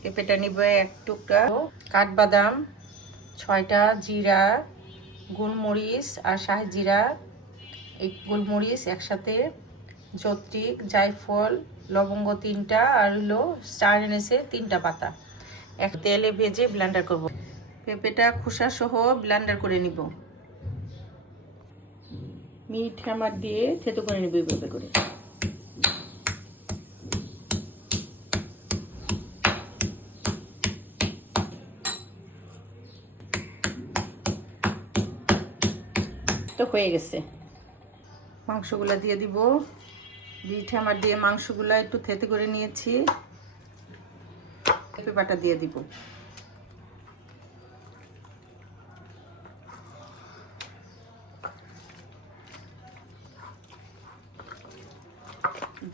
পেঁপেটা নিব এক টুকরা, কাঠবাদাম 6টা, জিরা, গোলমরিচ আর শাহি জিরা, এই গোলমরিচ একসাথে, জত্রিক, জায়ফল, লবঙ্গ 3টা আর হলো স্টার এনেছে 3টা পাতা। এক তেলে ভেজে ব্লেন্ডার করব। পেঁপেটা খোসা সহ ব্লেন্ডার করে নিব। মিট হ্যামার দিয়ে থেতো করে নিব এইভাবে করে। তো হয়ে গেছে। মাংসগুলা দিয়ে দিব। মিট হ্যামার দিয়ে মাংসগুলা একটু থেতো করে নিয়েছি। পেঁপে বাটা দিয়ে দিব।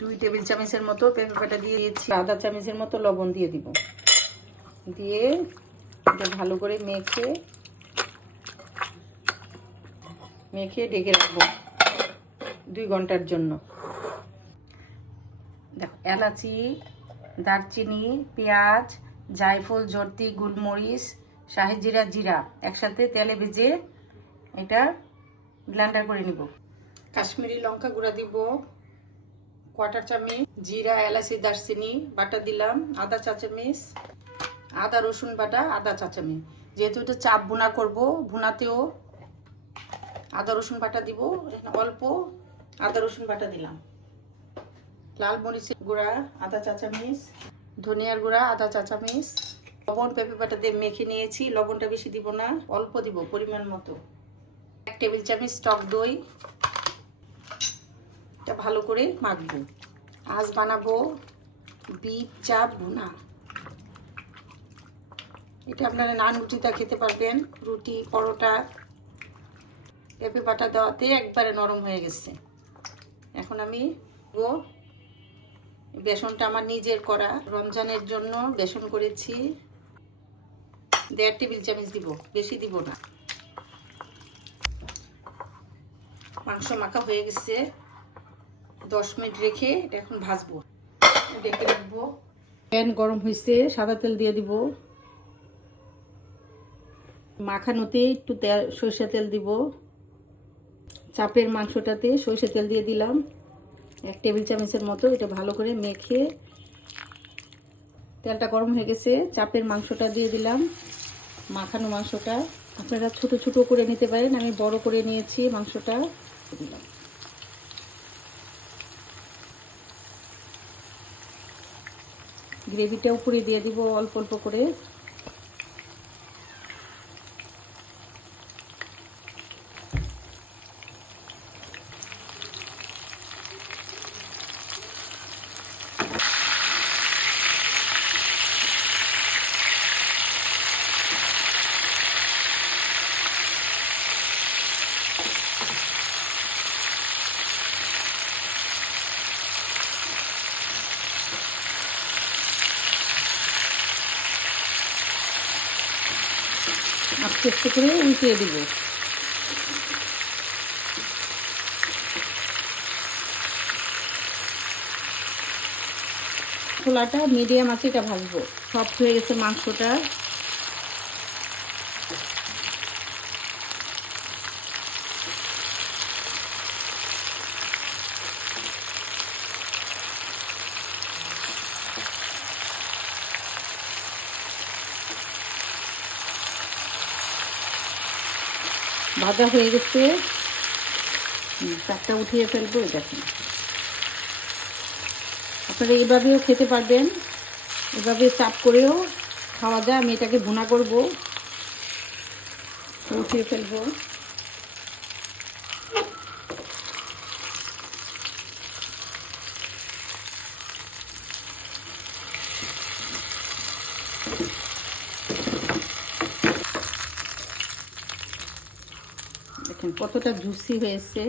দুই টেবিল চামচের মতো পেঁপে বাটা দিয়ে দিয়েছি। আধা চামচের মতো লবণ দিয়ে দিব। দিয়ে এটা ভালো করে মেখে ঢেকে রাখবো 2 ঘন্টার জন্য। দেখো, এলাচি, দারচিনি, পেঁয়াজ, জায়ফল, জর্তি, গোলমরিচ, শাহি জিরা, জিরা একসাথে তেলে ভেজে এটা ব্লেন্ডার করে নিব। কাশ্মীরি লঙ্কা গুঁড়া দিব 1/4 চামচ, জিরা, এলাচি, দারচিনি বাটা দিলাম আধা চা চামচ, আদা রসুন বাটা আধা চা চামচ। যেহেতু এটা চাপ ভুনা করব, ভুনাতেও আদা রসুন বাটা দিব, অল্প আদা রসুন বাটা দিলাম। লাল মরিচের গুঁড়া আধা চা চামচ, ধনিয়ার গুঁড়া আধা চা চামচ, লবণ পেঁপে বাটা দিয়ে মেখে নিয়েছি। লবণটা বেশি দিব না, অল্প দিব পরিমাণ মতো। 1 টেবিল চামচ টক দই। এটা ভালো করে মাখবো। আজ বানাবো বিফ চাপ ভুনা। এটা আপনারা নান রুটিতে খেতে পারবেন, রুটি, পরোটা। পেঁপে বাটা দেওয়াতে একবারে নরম হয়ে গেছে। এখন আমি বেসনটা আমার নিজের করা, রমজানের জন্য বেসন করেছি। 1.5 টেবিল চামচ দিব, বেশি দিব না। মাংস মাখা হয়ে গেছে। 10 মিনিট রেখে এটা এখন ভাজবো, ঢেকে রাখবো। প্যান গরম হয়েছে, সাদা তেল দিয়ে দিব। মাখানোতে একটু সরষের তেল দিব। চাপের মাংসটাতে সরষের তেল দিয়ে দিলাম 1 টেবিল চামচের মতো। এটা ভালো করে মেখে, তেলটা গরম হয়ে গেছে, চাপের মাংসটা দিয়ে দিলাম। মাখানো মাংসটা আপনারা ছোট ছোট করে নিতে পারেন, আমি বড় করে নিয়েছি মাংসটা। দিলাম গ্রেভিটা উপরে দিয়ে দিব অল্প অল্প করে। আস্তে আস্তে করে উল্টিয়ে দিব। খোলাটা মিডিয়াম আছে, এটা ভাজবো। সফট হয়ে গেছে মাংসটা। ভাজা হয়ে গেছে, চাপটা উঠিয়ে ফেলবো। দেখুন, আপনারা এইভাবেও খেতে পারবেন, এভাবে চাপ করেও খাওয়া যায়। আমি এটাকে ভুনা করবো, উঠিয়ে ফেলবো। দেখেন কতটা জুসি হয়েছে।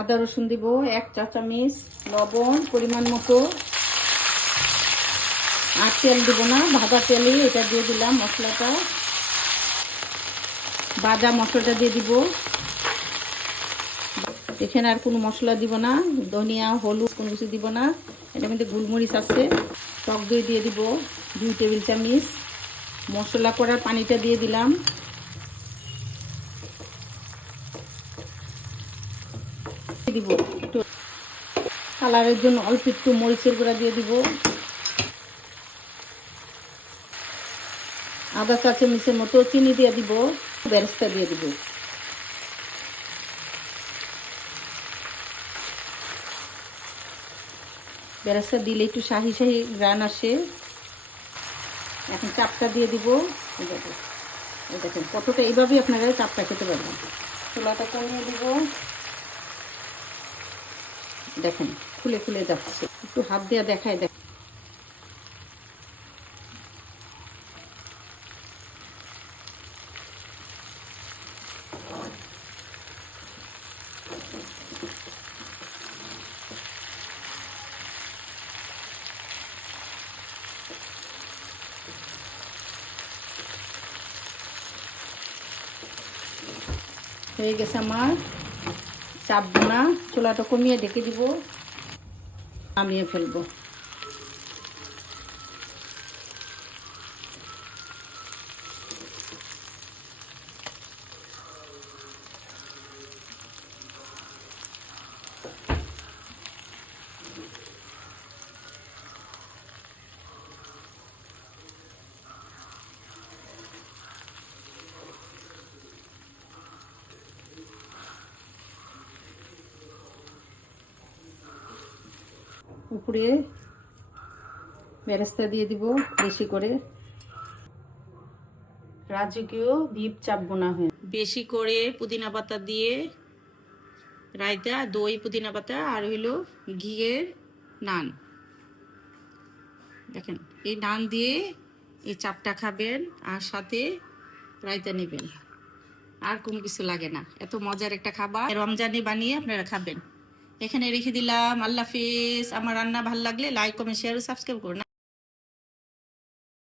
আদা রসুন দিব 1 চা চামচ, লবণ পরিমাণ মতো, আর তেল দিব না, ভাজা তেলে এটা দিয়ে দিলাম। মশলাটা, ভাজা মশলাটা দিয়ে দিব। এখানে আর কোনো মশলা দিব না, ধনিয়া, হলুদ কোনো কিছু দিব না। এটার মধ্যে গোলমরিচ আছে। টক দই দিয়ে দিব 2 টেবিল চামচ। মশলা করার পানিটা দিয়ে দিলাম। দিব একটু কালারের জন্য অল্প একটু মরিচের গুঁড়া দিয়ে দিব। আধা চা চামচের মতো চিনি দিয়ে দিব। বেরেস্তা দিয়ে দিব। বেরেস্তা দিলে একটু শাহি শাহি গ্রান আসে। এখন চাপটা দিয়ে দিব। দেখেন কতটা, এইভাবেই আপনারা চাপটা খেতে পারবেন। চুলাটা কমিয়ে দিব। দেখেন খুলে খুলে যাচ্ছে, একটু হাত দিয়ে দেখায়। দেখ হয়ে গেছে আমার চাপ বোনা। চুলাটা কমিয়ে ঢেকে দিব, নামিয়ে ফেলবো। উপরে বেরেস্তা দিয়ে দিব বেশি করে। রাজকীয় বিপ চাপ বোনা হয় বেশি করে পুদিনা পাতা দিয়ে, রায়তা, দই, পুদিনা পাতা আর হইলো ঘিয়ের নান। দেখেন এই নান দিয়ে এই চাপটা খাবেন আর সাথে রায়তা নেবেন, আর কোনো কিছু লাগে না। এত মজার একটা খাবার রমজানে বানিয়ে আপনারা খাবেন। এখানে রেখে দিলাম। আল্লাহ হাফেজ। আমার রান্না ভালো লাগলে লাইক, কমেন্ট, শেয়ার ও সাবস্ক্রাইব করুন।